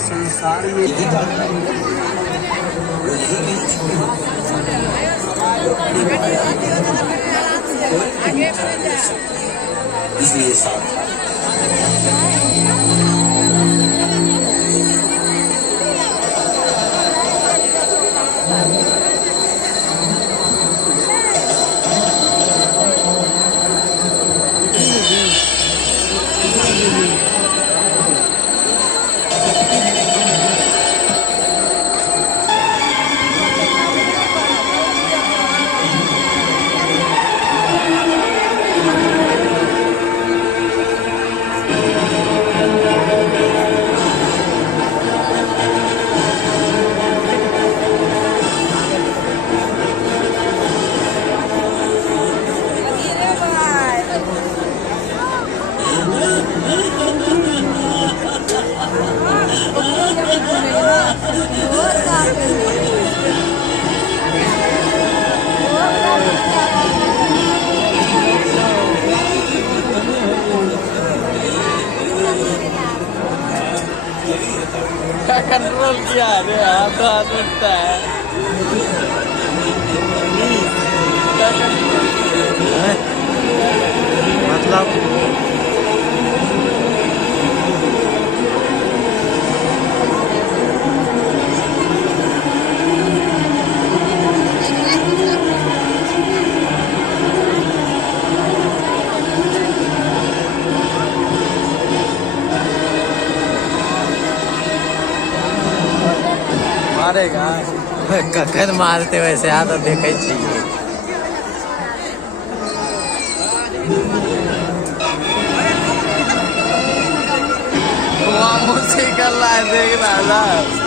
संसार में इसलिए साथ कंट्रोल किया अरे हाथ हाथ उठता है मतलब मारेगा कखन मारते वैसे आ तो देखे चाहिए। वहाँ मुझसे कर रहा है देख रहा है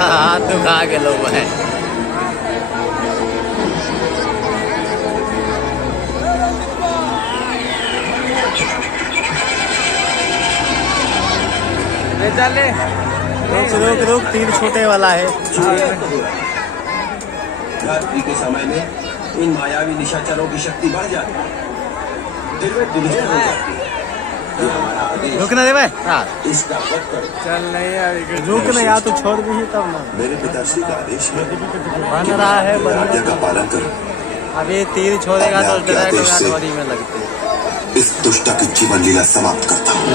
हाथ दुखा के लोग हैं। चले रुक रुक रुक तीर छोटे वाला है। रात्रि के समय में इन मायावी निशाचरों की शक्ति बढ़ जाती है, दिल में दिलजन हो जाती है। ये हमारा आदेश रुकना दे भाई। हाँ इसका वध करो। चल नहीं यार रुक ना या तो छोड़ दी तब ना। मेरे पिताश्री का आदेश है, बन रहा है आज्ञा का पालन करो। अभी तीर छोड़ेगा तो आपके आदेश से बॉडी में लगते। इस दुष्टा की जीवन लीला समाप्त करता हूँ।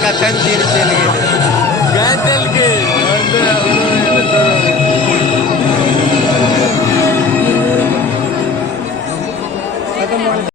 कखन तीर चल गए गए दिल के